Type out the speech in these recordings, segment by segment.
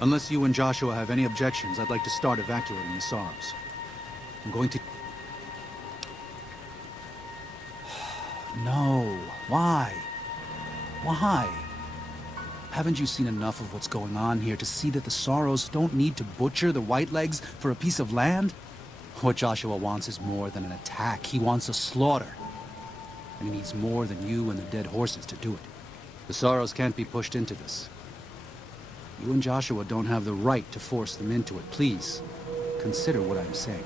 Unless you and Joshua have any objections, I'd like to start evacuating the Sorrows. I'm going to... No. Why? Why? Haven't you seen enough of what's going on here to see that the Sorrows don't need to butcher the Whitelegs for a piece of land? What Joshua wants is more than an attack. He wants a slaughter. And he needs more than you and the dead horses to do it. The Sorrows can't be pushed into this. You and Joshua don't have the right to force them into it. Please, consider what I'm saying.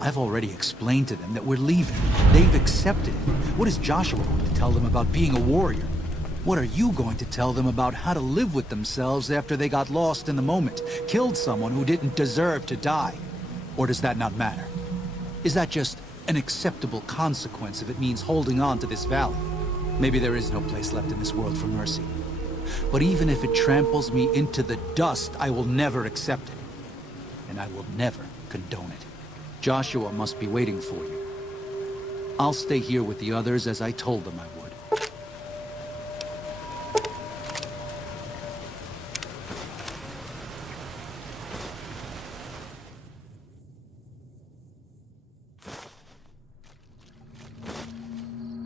I've already explained to them that we're leaving. They've accepted it. What is Joshua going to tell them about being a warrior? What are you going to tell them about how to live with themselves after they got lost in the moment, killed someone who didn't deserve to die? Or does that not matter? Is that just an acceptable consequence if it means holding on to this valley? Maybe there is no place left in this world for mercy. But even if it tramples me into the dust, I will never accept it. And I will never condone it. Joshua must be waiting for you. I'll stay here with the others as I told them I would.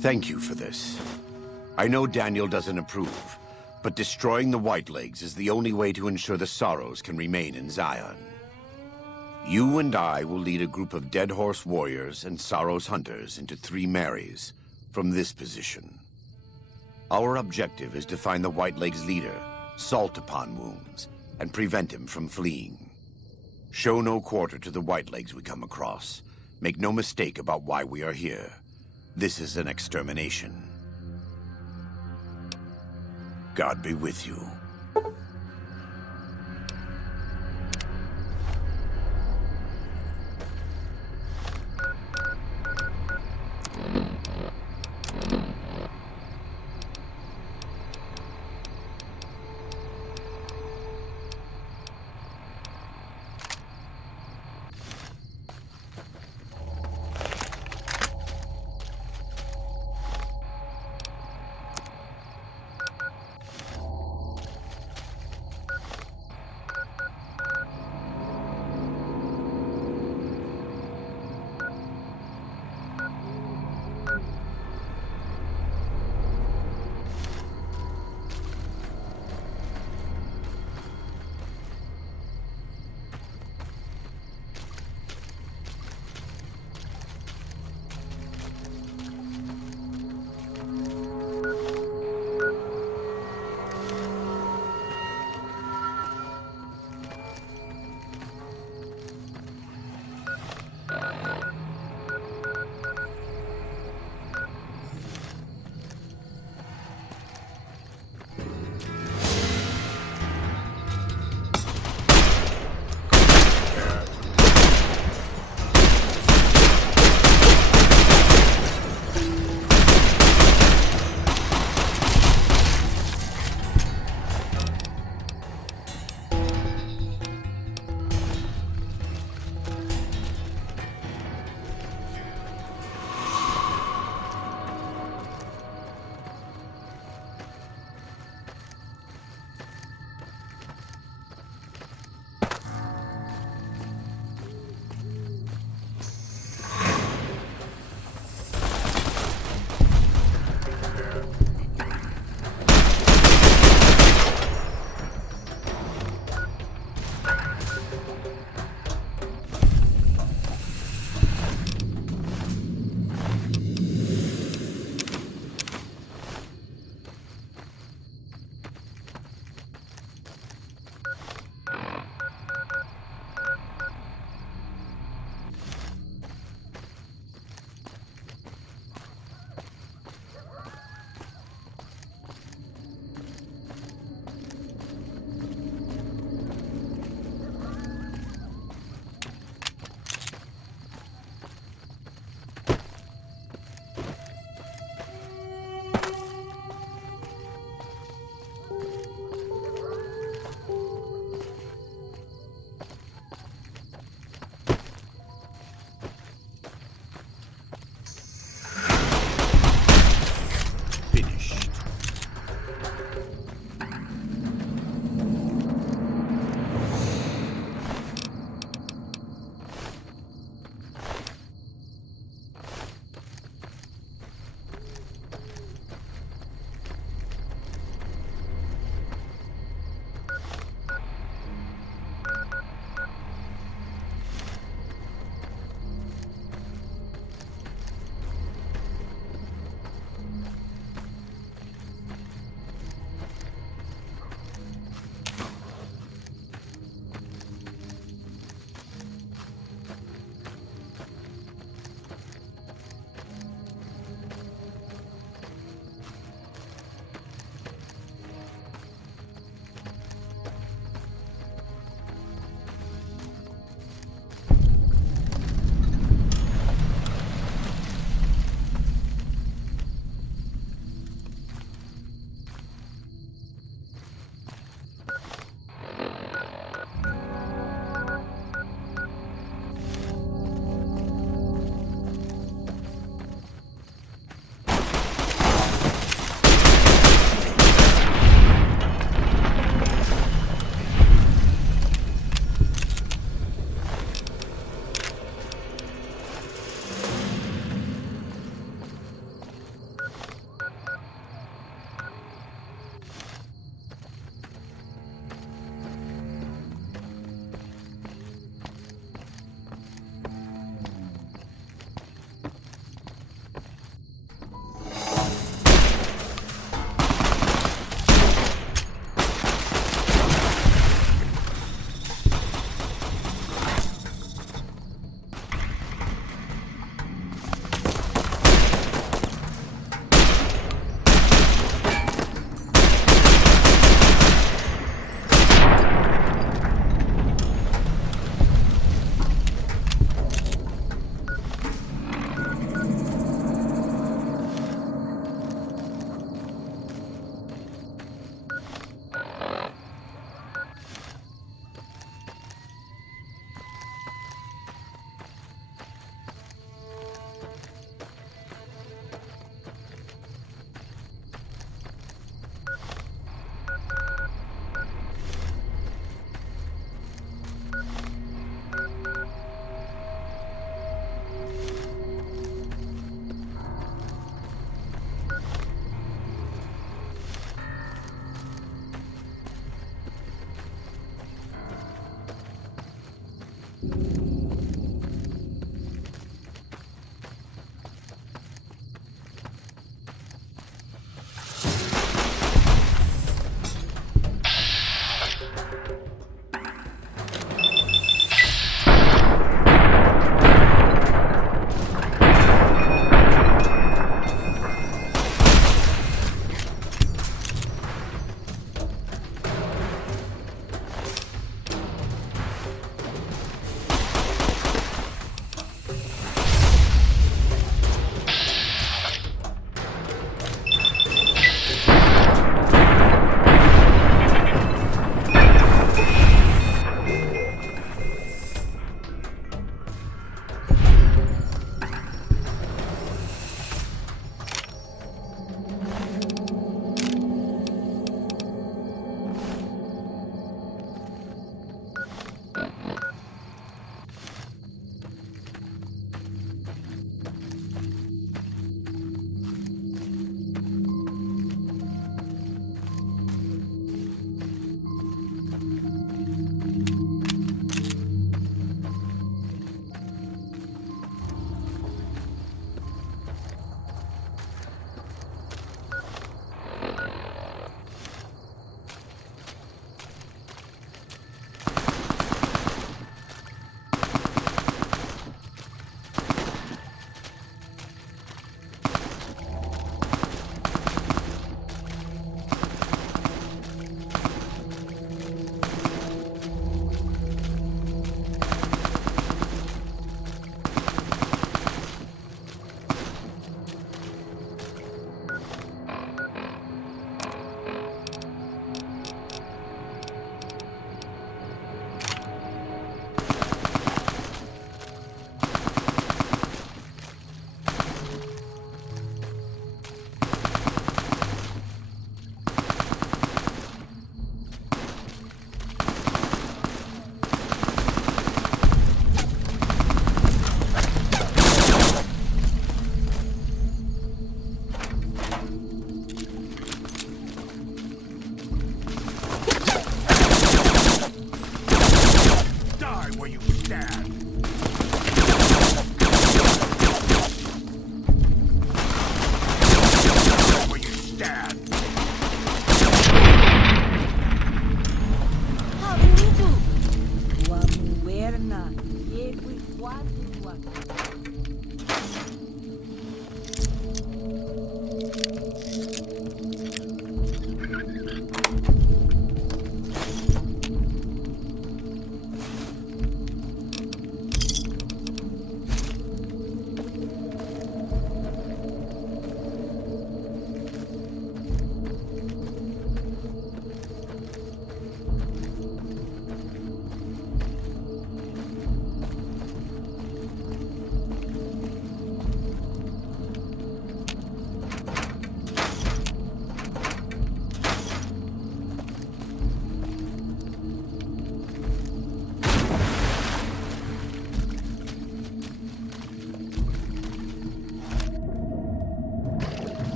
Thank you for this. I know Daniel doesn't approve, but destroying the Whitelegs is the only way to ensure the Sorrows can remain in Zion. You and I will lead a group of Dead Horse warriors and Sorrows hunters into 3 Marys from this position. Our objective is to find the Whitelegs' leader, Salt Upon Wounds, and prevent him from fleeing. Show no quarter to the Whitelegs we come across. Make no mistake about why we are here. This is an extermination. God be with you.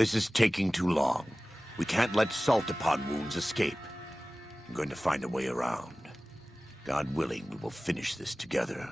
This is taking too long. We can't let salt upon wounds escape. I'm going to find a way around. God willing, we will finish this together.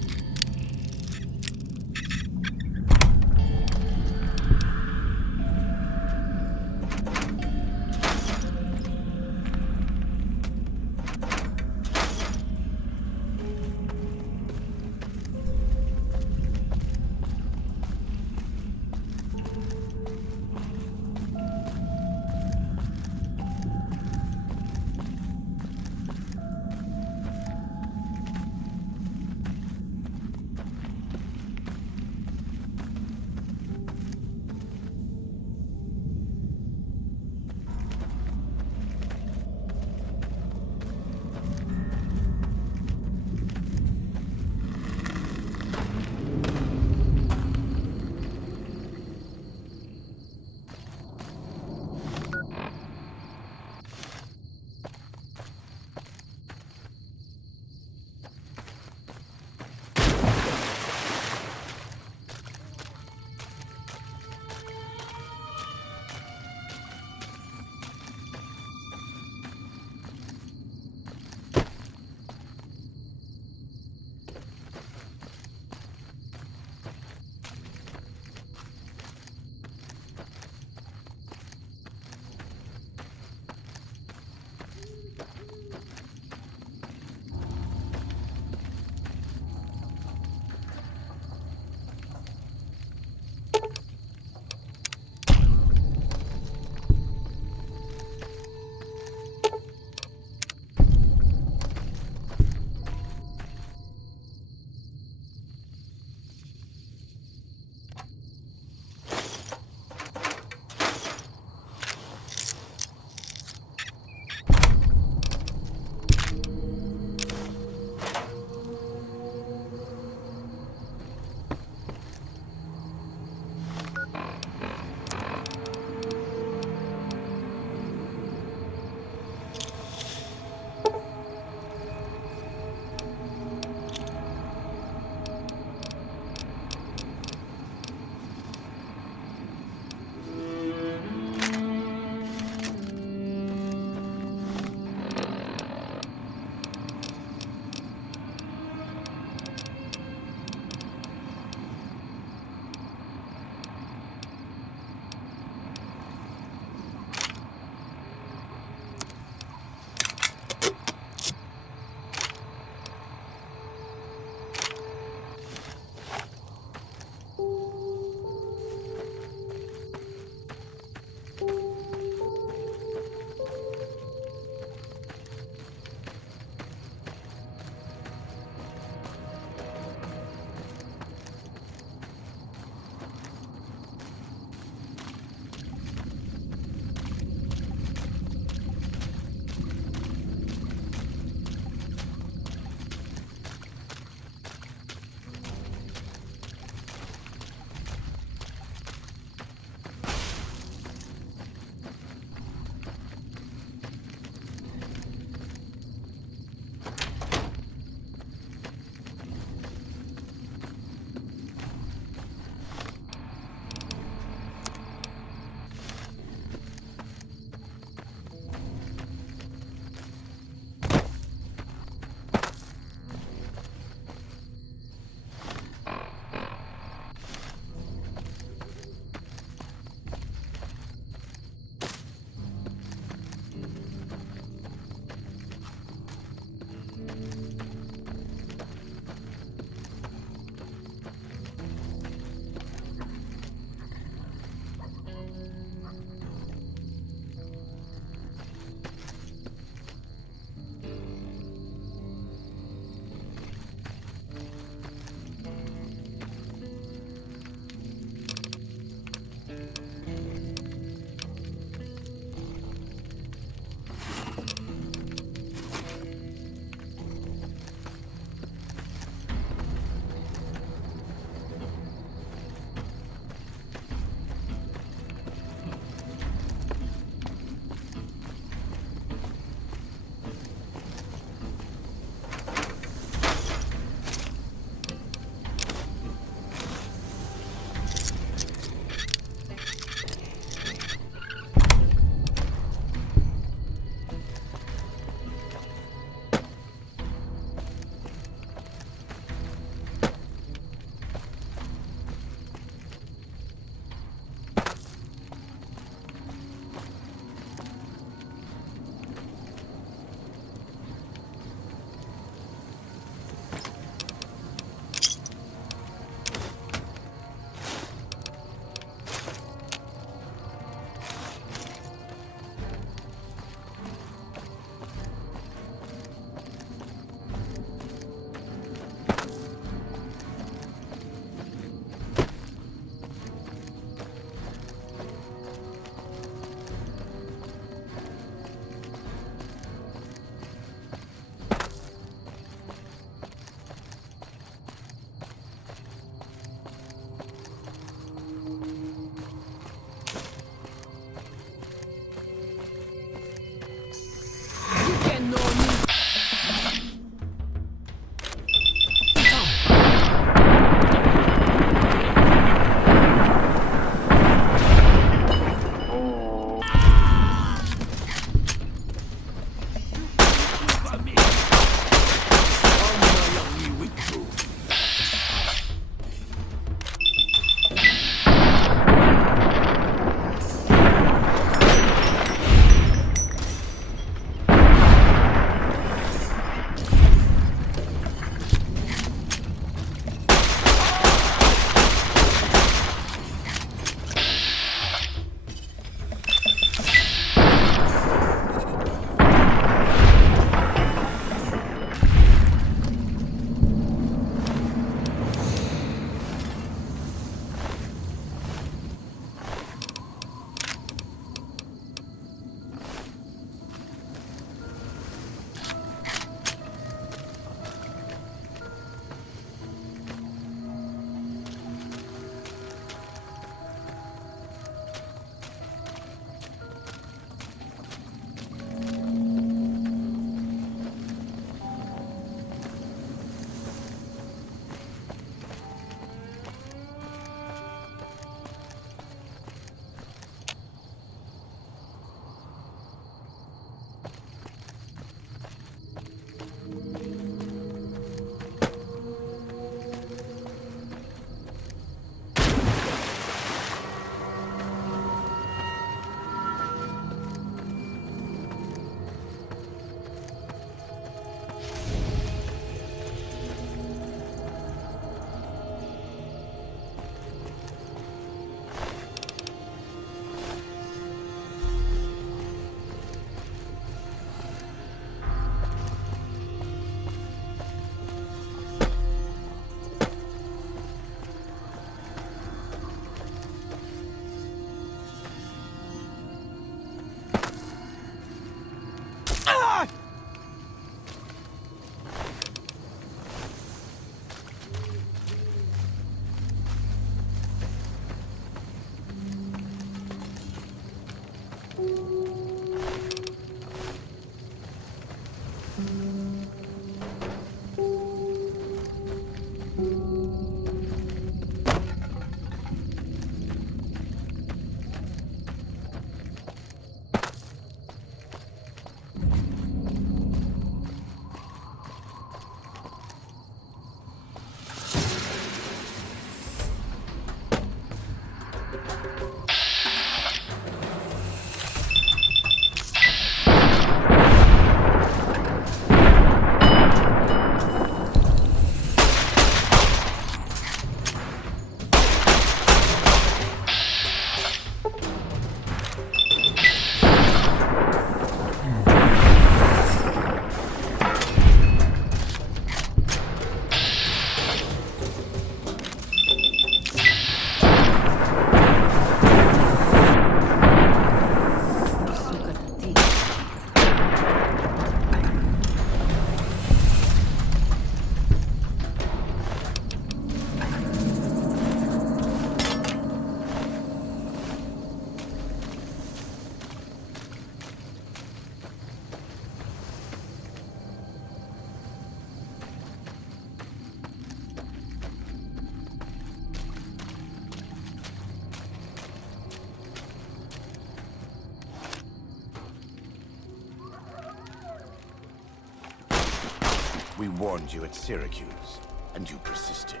We warned you at Syracuse, and you persisted.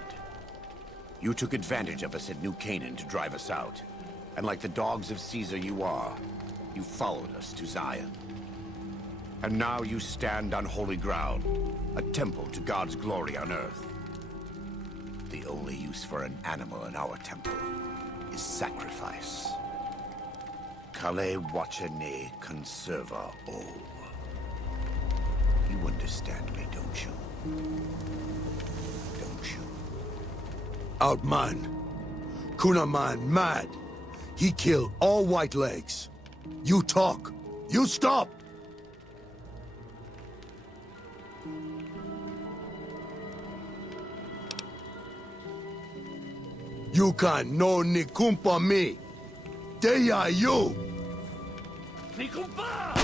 You took advantage of us at New Canaan to drive us out. And like the dogs of Caesar you are, you followed us to Zion. And now you stand on holy ground, a temple to God's glory on earth. The only use for an animal in our temple is sacrifice. Kale wachane conserva o. You understand me, don't you? Don't you? Outman. Kunaman mad. He killed all white legs. You talk. You stop! You can no nikumpa me. Deya you! Nikumpa!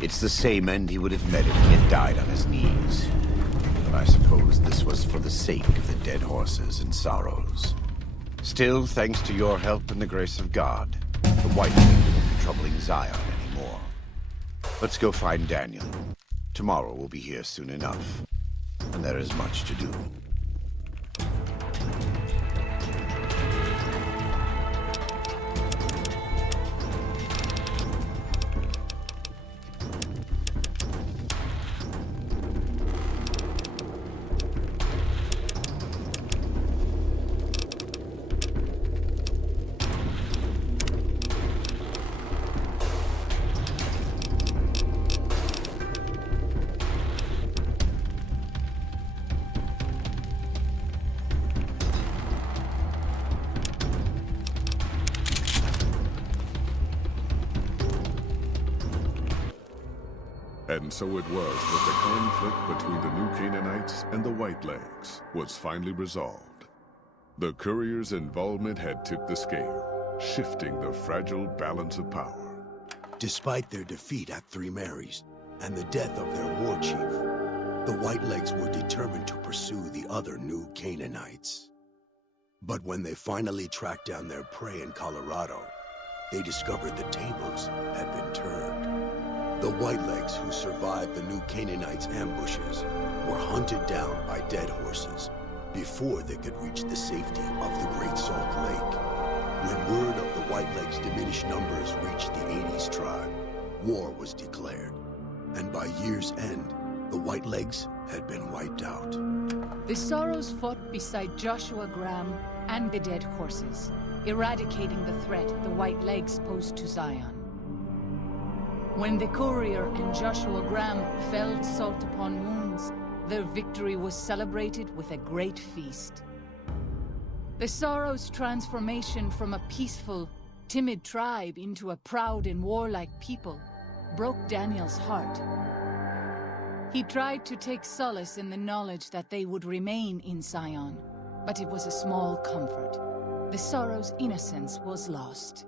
It's the same end he would have met if he had died on his knees. But I suppose this was for the sake of the dead horses and sorrows. Still, thanks to your help and the grace of God, the White League won't be troubling Zion anymore. Let's go find Daniel. Tomorrow we'll be here soon enough, and there is much to do. And so it was that the conflict between the New Canaanites and the Whitelegs was finally resolved. The courier's involvement had tipped the scale, shifting the fragile balance of power. Despite their defeat at Three Marys and the death of their war chief, the Whitelegs were determined to pursue the other New Canaanites. But when they finally tracked down their prey in Colorado, they discovered the tables had been turned. The Whitelegs who survived the New Canaanites' ambushes were hunted down by dead horses before they could reach the safety of the Great Salt Lake. When word of the Whitelegs' diminished numbers reached the 80s tribe, war was declared. And by year's end, the Whitelegs had been wiped out. The Sorrows fought beside Joshua Graham and the dead horses, eradicating the threat the Whitelegs posed to Zion. When the courier and Joshua Graham felled salt upon wounds, their victory was celebrated with a great feast. The Sorrows' transformation from a peaceful, timid tribe into a proud and warlike people broke Daniel's heart. He tried to take solace in the knowledge that they would remain in Zion, but it was a small comfort. The Sorrows' innocence was lost.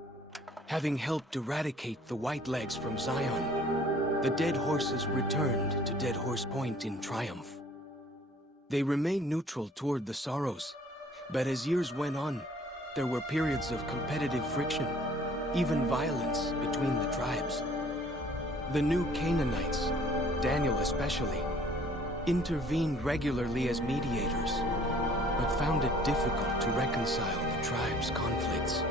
Having helped eradicate the Whitelegs from Zion, the Dead Horses returned to Dead Horse Point in triumph. They remained neutral toward the Sorrows, but as years went on, there were periods of competitive friction, even violence between the tribes. The new Canaanites, Daniel especially, intervened regularly as mediators, but found it difficult to reconcile the tribe's conflicts.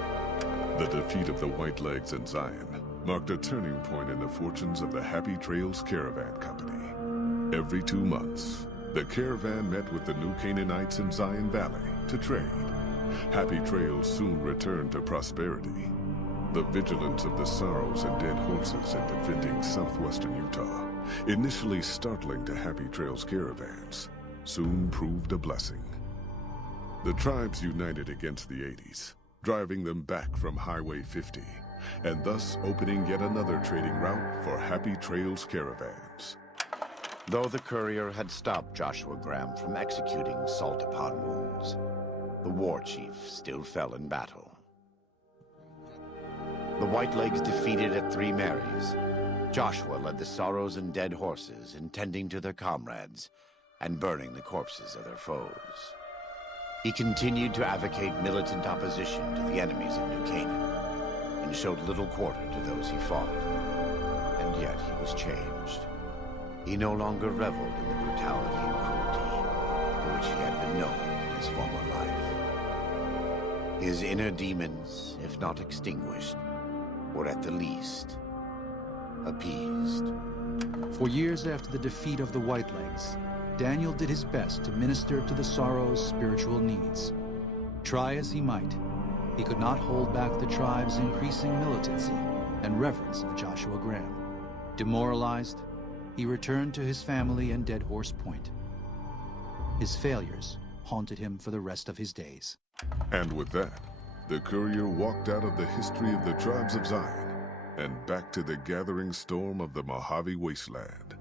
The defeat of the Whitelegs in Zion marked a turning point in the fortunes of the Happy Trails Caravan Company. Every 2 months, the caravan met with the new Canaanites in Zion Valley to trade. Happy Trails soon returned to prosperity. The vigilance of the Sorrows and Dead Horses in defending southwestern Utah, initially startling to Happy Trails caravans, soon proved a blessing. The tribes united against the 80s, driving them back from Highway 50, and thus opening yet another trading route for Happy Trails caravans. Though the courier had stopped Joshua Graham from executing salt-upon wounds, the war chief still fell in battle. The Whitelegs defeated at 3 Marys. Joshua led the Sorrows and Dead Horses in tending to their comrades and burning the corpses of their foes. He continued to advocate militant opposition to the enemies of New Canaan and showed little quarter to those he fought. And yet he was changed. He no longer reveled in the brutality and cruelty for which he had been known in his former life. His inner demons, if not extinguished, were at the least appeased. For years after the defeat of the Whitelegs, Daniel did his best to minister to the Sorrows' spiritual needs. Try as he might, he could not hold back the tribe's increasing militancy and reverence of Joshua Graham. Demoralized, he returned to his family in Dead Horse Point. His failures haunted him for the rest of his days. And with that, the courier walked out of the history of the tribes of Zion and back to the gathering storm of the Mojave Wasteland.